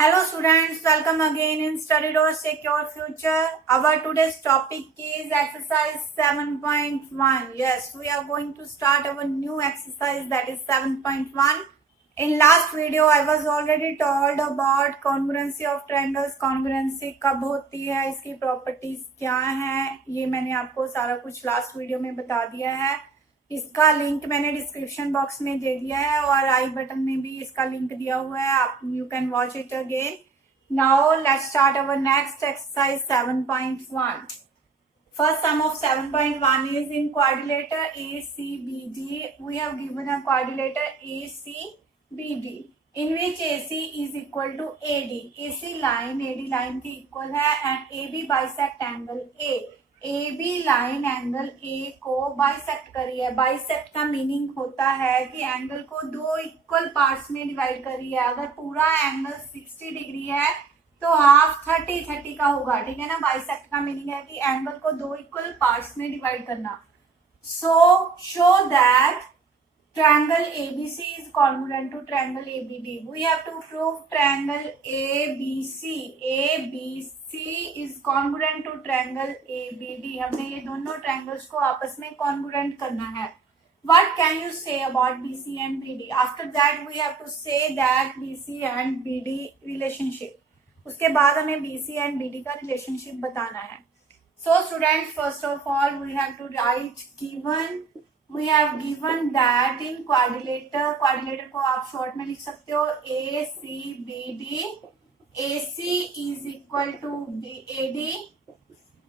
Hello students, welcome again in Study Door Secure Future. Our today's topic is exercise 7.1. Yes, we are going to start our new exercise, that is 7.1. In last video, I was already told about congruency of triangles. Congruency कब होती है, इसकी properties क्या हैं, ये मैंने आपको सारा कुछ last video में बता दिया है. इसका लिंक मैंने डिस्क्रिप्शन बॉक्स में दे दिया है और आई बटन में भी इसका लिंक दिया हुआ है. आप you can watch it again. Now let's start our next exercise 7.1. First sum of 7.1 is in quadrilateral ACBD. We have given a quadrilateral ACBD in which AC is equal to AD. AC line AD line के equal है and AB bisect angle A. AB line angle A को bisect करी है. Bisect का meaning होता है कि angle को दो इक्वल पार्ट्स में डिवाइड करी है. अगर पूरा एंगल 60 डिग्री है तो हाफ 30 का होगा. ठीक है ना. बाइसेक्ट का मीनिंग है कि एंगल को दो इक्वल पार्ट्स में डिवाइड करना. सो show that triangle ABC is congruent to triangle ABD. We have to prove triangle ABC is congruent to triangle ABD. हमने ये दोनों triangles को आपस में congruent करना है. What can you say about BC and BD? After that we have to say that BC and BD relationship. उसके बाद हमें BC and BD का relationship बताना है. So students, first of all we have to write we have given that in quadrilateral को आप short में लिख सकते हो ACBD. AC is equal to AD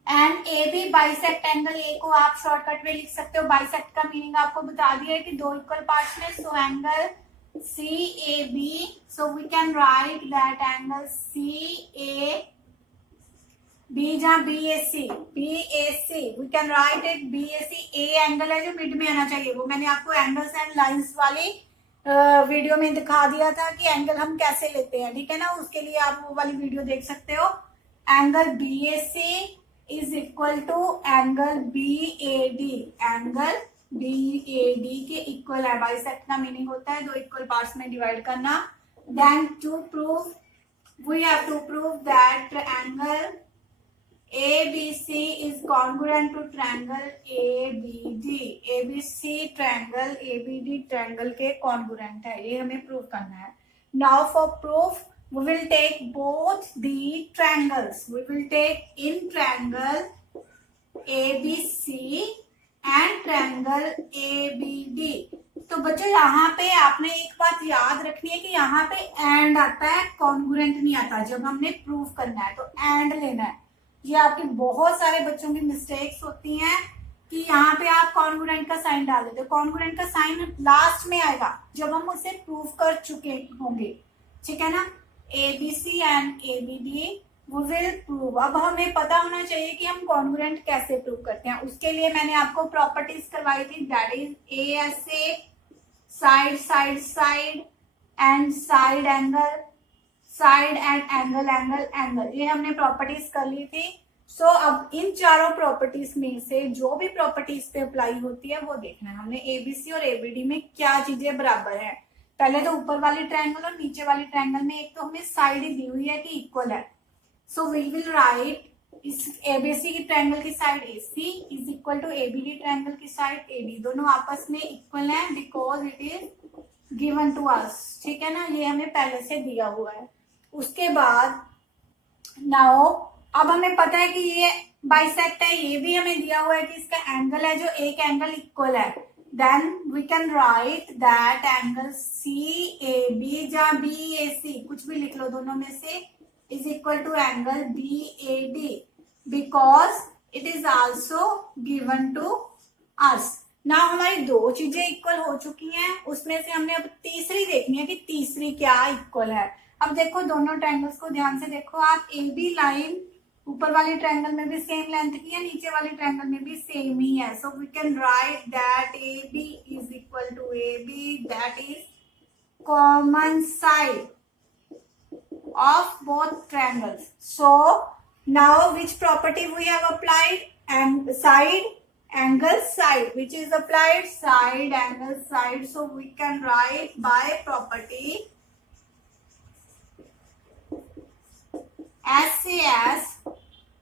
and AB bisect angle A को आप शॉर्टकट में लिख सकते हो. बाइसेक्ट का मीनिंग आपको बता दिया है कि दो इक्वल पार्ट्स में. So angle CAB, so we can write that angle CA B जहाँ BAC we can write it BAC. A angle है जो मिड में आना चाहिए. वो मैंने आपको एंगल्स एंड लाइंस वाली वीडियो में दिखा दिया था कि एंगल हम कैसे लेते हैं. ठीक है ना. उसके लिए आप वो वाली वीडियो देख सकते हो. Angle BAC is equal to angle BAD. Angle BAD के इक्वल है. बाइसेक्ट का मीनिंग होता है दो इक्वल पार्ट्स में डिवाइड करना. Then to prove we have to prove that triangle ABC is congruent to triangle ABD. ABC triangle ABD triangle के congruent है. ये हमें prove करना है. Now for proof we will take both the triangles. We will take in triangle ABC and triangle ABD. तो बच्चों यहाँ पे आपने एक बात याद रखनी है कि यहाँ पे and आता है, congruent नहीं आता. जब हमने prove करना है तो and लेना है. ये आपके बहुत सारे बच्चों की मिस्टेक्स होती हैं कि यहाँ पे आप कॉन्ग्रुएंट का साइन डाल देते हो. कॉन्ग्रुएंट का साइन लास्ट में आएगा जब हम उसे प्रूव कर चुके होंगे. ठीक है ना. ABC एंड ABD वो विल प्रूव. अब हमें पता होना चाहिए कि हम कॉन्ग्रुएंट कैसे प्रूव करते हैं. उसके लिए मैंने आपको प्रॉपर्टीज करवाई थी. That is ASA, side side side and side angle, side and angle angle angle. ये हमने प्रॉपर्टीज कर ली थी. सो अब इन चारों प्रॉपर्टीज में से जो भी प्रॉपर्टीज पे अप्लाई होती है वो देखना है. हमने ABC और ABD में क्या चीजें बराबर है. पहले तो ऊपर वाली ट्रायंगल और नीचे वाली ट्रायंगल में एक तो हमें साइड ही दी हुई है कि इक्वल है. सो वी विल राइट इस ABC की ट्रायंगल की side AC is equal to ABD triangle की साइड AD. दोनों आपस में इक्वल है because it is given to us. ठीक है ना. ये हमें पहले से दिया हुआ है. उसके बाद नाउ अब हमें पता है कि ये बाइसेक्ट है. ये भी हमें दिया हुआ है कि इसका एंगल है जो एक एंगल इक्वल है. Then we can write that angle CAB जहाँ BAC कुछ भी लिख लो दोनों में से is equal to angle BAD because it is also given to us. Now हमारी दो चीजें इक्वल हो चुकी हैं. उसमें से हमने अब तीसरी देखनी है कि तीसरी क्या इक्वल है. अब देखो दोनों ट्रायंगल्स को ध्यान से देखो आप. AB लाइन ऊपर वाली ट्रायंगल में भी सेम लेंथ की है, नीचे वाली ट्रायंगल में भी सेम ही है. So we can write that AB is equal to AB, that is common side of both triangles. So now which property we have applied? And side angle side, which is applied side angle side. So we can write by property SAS,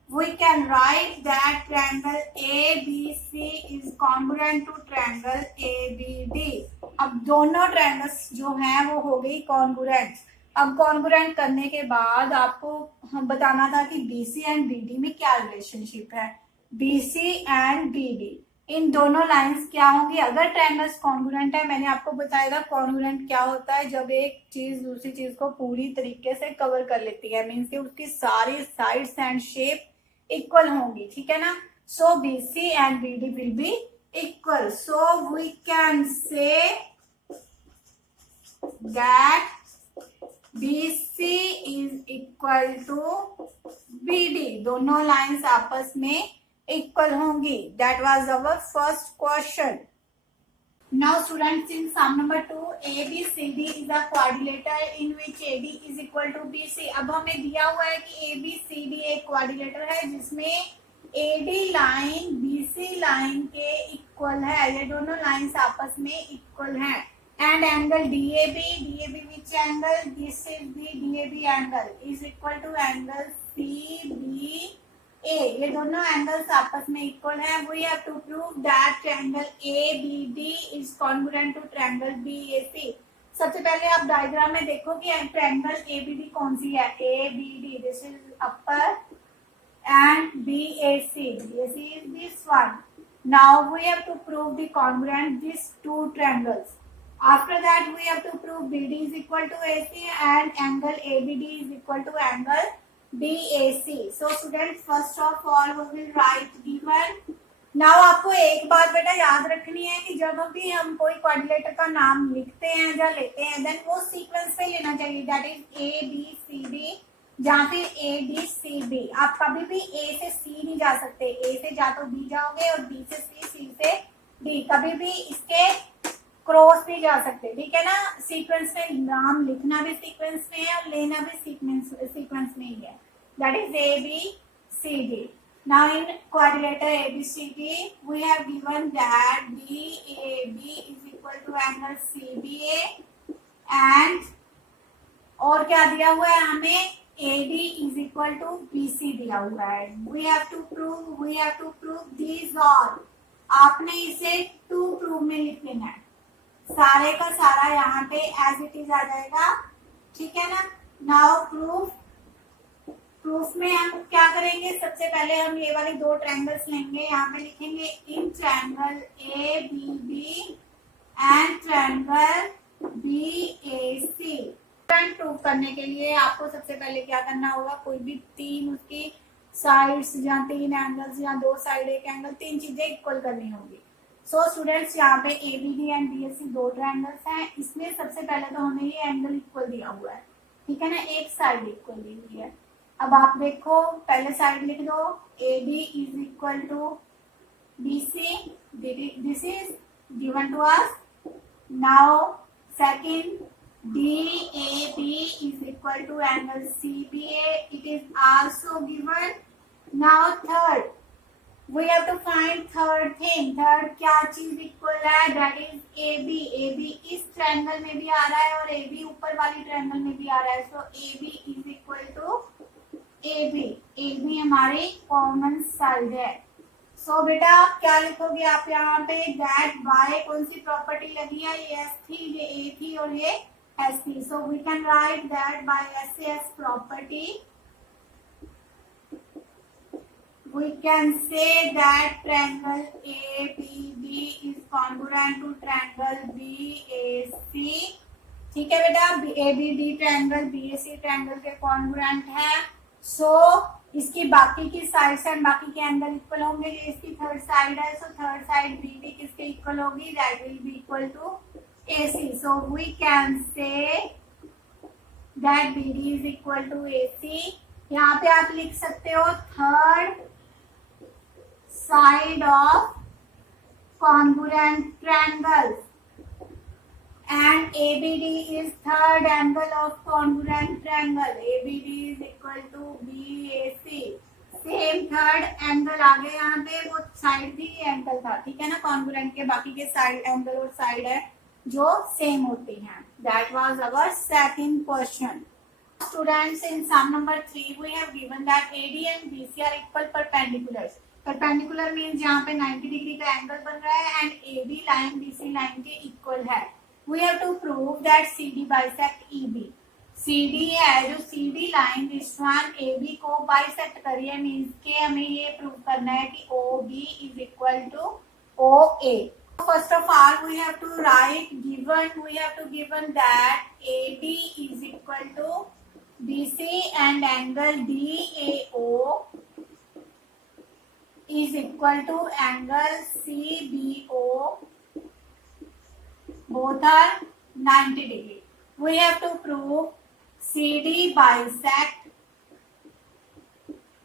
we can write that triangle ABC is congruent to triangle ABD. अब दोनों triangles जो हैं वो हो गई congruent. अब congruent करने के बाद आपको हम बताना था कि BC एंड BD में क्या रिलेशनशिप है। BC एंड BD इन दोनों लाइंस क्या होंगी अगर ट्रायंगल्स कॉन्ग्रुएंट है। मैंने आपको बताया था कॉन्ग्रुएंट क्या होता है, जब एक चीज दूसरी चीज को पूरी तरीके से कवर कर लेती है, मीन्स कि उसकी सारी साइड्स एंड शेप इक्वल होंगी, ठीक है ना। So BC and BD will be equal, so we can say that BC is equal to BD, दोनों लाइंस आपस में इक्वल होंगी। That was our first question. Now students, in sum number 2 ABCD is a quadrilateral in which AD is equal to BC। अब हमें दिया हुआ है कि ABCD एक क्वाड्रिलेटर है जिसमें AD लाइन BC लाइन के इक्वल है, ये दोनों लाइंस आपस में इक्वल हैं। And angle DAB which angle, this is the DAB angle is equal to angle CBA, ये दोनों एंगल्स आपस में इक्वल हैं। We have to prove that triangle ABD is congruent to triangle BAC। सबसे पहले आप डायग्राम में देखो कि ट्रायंगल ABD कौन सी है। ABD, this is upper, and BAC is this one. Now we have to prove the congruent these two triangles. After that we have to prove BD is equal to AC and angle ABD is equal to angle BAC. So students, first of all we will write given. Now आपको एक बात बेटा याद रखनी है कि जब भी हम कोई क्वाड्रिलेटर का नाम लिखते हैं या लेते हैं, देन वो सीक्वेंस पे लेना चाहिए, दैट इज ABCD या फिर ADCB। आप कभी भी A से C नहीं जा सकते, A से जा तो B जाओगे और B से C से D, कभी भी इसके क्रॉस नहीं जा सकते, ठीक है ना। सीक्वेंस में नाम लिखना भी सीक्वेंस में है और लेना भी सीक्वेंस में ही है, that is ABCD। Now in quadrilateral ABCD we have given that DAB is equal to angle CBA and और क्या दिया हुआ है हमें, AD is equal to BC दिया हुआ है। we have to prove these all। आपने इसे to prove में लिख लेना है, सारे का सारा यहाँ पे एज इट इज आ जाएगा, ठीक है ना। नाउ प्रूफ में हम क्या करेंगे, सबसे पहले हम ये वाले दो ट्रायंगल्स लेंगे, यहाँ पे लिखेंगे in triangle ABB and triangle BAC। Proof करने के लिए आपको सबसे पहले क्या करना होगा, कोई भी तीन उसकी साइड्स या तीन एंगल्स या दो साइड एक एंगल, तीन चीजें इक्वल करनी होगी। सो स्टूडेंट्स, यहाँ पे ABD एंड BAC दो ट्रायंगल्स हैं, इसमें सबसे पहले तो हमें ये एंगल इक्वल दिया हुआ है, ठीक है ना, एक साइड इक्वल दी हुई है। अब आप देखो, पहले साइड लिख दो, AD is equal to BC, this is given to us. Now second, DAB is equal to angle CBA, it is also given. Now third, we have to find third thing, third क्या चीज equal है, that is AB इस triangle में भी आ रहा है और AB ऊपर वाली ट्रायंगल में भी आ रहा है, so AB is equal to AB हमारी कॉमन साइड है। सो बेटा क्या लिखोगे आप यहाँ पे, दैट बाय कौन सी प्रॉपर्टी लगी है, ये S थी, ये A थी और ये S थी। So we can write that by SAS property we can say that triangle ABB is congruent to triangle BAC। ठीक है बेटा, ABD ट्रायंगल BAC ट्रायंगल के कॉन्ग्रुएंट है। सो इसकी बाकी की साइड एंड बाकी के एंगल इक्वल होंगे, जो इसकी थर्ड साइड है, सो थर्ड साइड BD किसके इक्वल होगी, that will be equal to AC। So we can say that BD is equal to AC। यहाँ पे आप लिख सकते हो third side of congruent triangles and ABD is third angle of congruent triangle, ABD is equal to BAC। Same third angle आ गए, यहाँ पे वो साइड भी एंगल था, ठीक है ना, कॉन्ग्रुएंट के बाकी के साइड एंगल और साइड है जो सेम होती हैं। That was our second question. Students, in sum number 3 we have given that AD and BC are equal perpendiculars. Perpendicular means जहाँ पे 90 डिग्री का एंगल बन रहा है and AB line BC line के इक्वल है. We have to prove that CD bisect EB. CD है जो CD लाइन इस वन AB को बाइसेक्ट कर रही है, मीन्स के हमें ये प्रूव करना है कि OB is equal to OA. First of all, we have to write given that AD is equal to BC and angle DAO is equal to angle CBO. Both are 90 degree. We have to prove CD bisect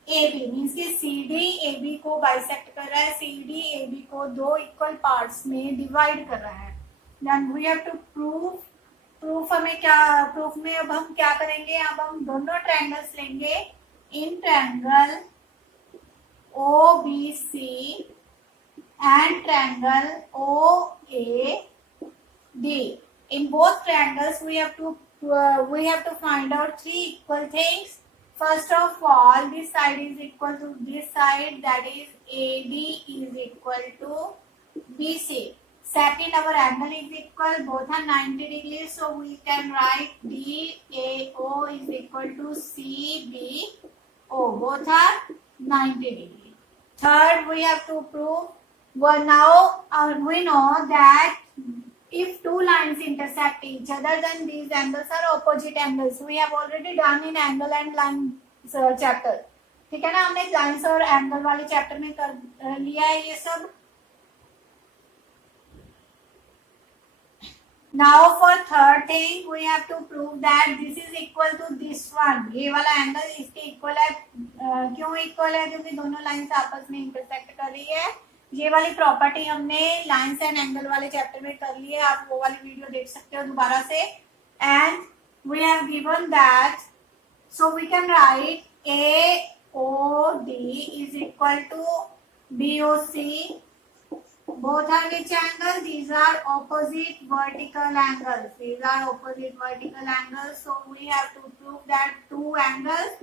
AB, means कि CD AB को bisect कर रहा है, CD AB को दो equal parts में divide कर रहा है. Then we have to proof हमें क्या प्रूफ में अब हम क्या करेंगे, अब हम दोनों ट्रायंगल्स लेंगे in triangle OBC and triangle OAD. In both triangles we have to find out three equal things. First of all, this side is equal to this side, that is AD is equal to BC. Second, our angle is equal, both are 90 degrees, so we can write DAO is equal to CBO, both are 90 degrees. Third, we have to prove, well now we know that if two lines intersect each other, then these angles are opposite angles. We have already done in angle and line chapter. ठीक है ना, हमने lines और angle वाले chapter में कर लिया है ये सब. Now for third thing, we have to prove that this is equal to this one. ये वाला एंगल इसके इक्वल है. क्यों इक्वल है? क्योंकि दोनों लाइन्स आपस में इंटरसेक्ट कर रही है. ये वाली प्रॉपर्टी हमने लाइन्स एंड एंगल वाले चैप्टर में कर ली है, आप वो वाली वीडियो देख सकते हो दोबारा से. And we have given that, so we can write AOD is equal to BOC. Both are which angle? These are opposite vertical angles. So we have to prove that two angles,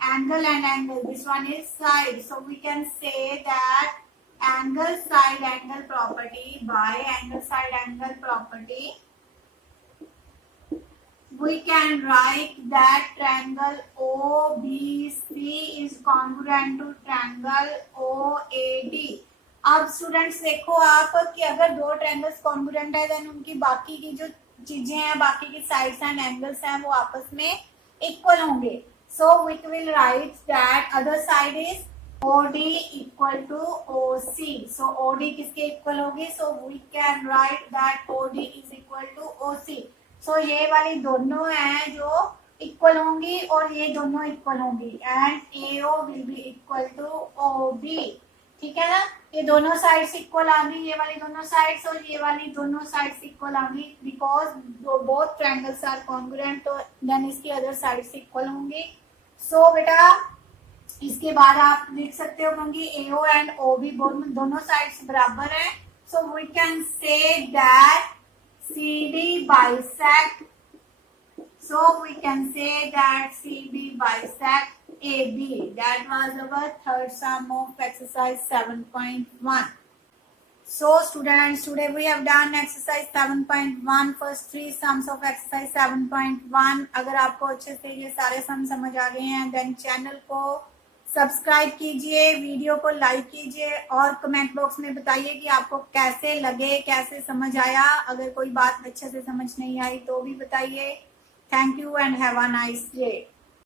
angle and angle. This one is side. So we can say that angle side angle property by angle side angle property, we can write that triangle OBC is congruent to triangle OAD. अब students देखो आप कि अगर दो triangles congruent है, then उनकी बाकी की जो चीजें हैं, बाकी की साइड्स एंड एंगल्स हैं, वो आपस में इक्वल होंगे. So we will write that other side is OD equal to OC. So OD किसके इक्वल होगी? So we can write that OD is equal to OC. So ये वाली दोनों हैं जो इक्वल होंगी और ये दोनों इक्वल होंगी, and AO will be equal to OB. ठीक है ना, ये दोनों साइड्स इक्वल आ गई, ये वाली दोनों साइड्स और ये वाली दोनों साइड्स इक्वल आ गई, because both triangles are congruent, तो देन इसकी अदर साइड्स इक्वल होंगी. सो बेटा इसके बाद आप देख सकते हो क्योंकि AO एंड OB दोनों साइड्स बराबर है, so we can say that CD bisect. So we can say that CD bisect AB. That was our third sum of exercise 7.1. So students, today we have done exercise 7.1, first three sums of exercise 7.1. अगर आपको अच्छे से ये सारे सम समझ आ गए हैं, then channel को सब्सक्राइब कीजिए, वीडियो को लाइक कीजिए और कमेंट बॉक्स में बताइए कि आपको कैसे लगे, कैसे समझ आया. अगर कोई बात अच्छे से समझ नहीं आई तो भी बताइए. Thank you and have a nice day.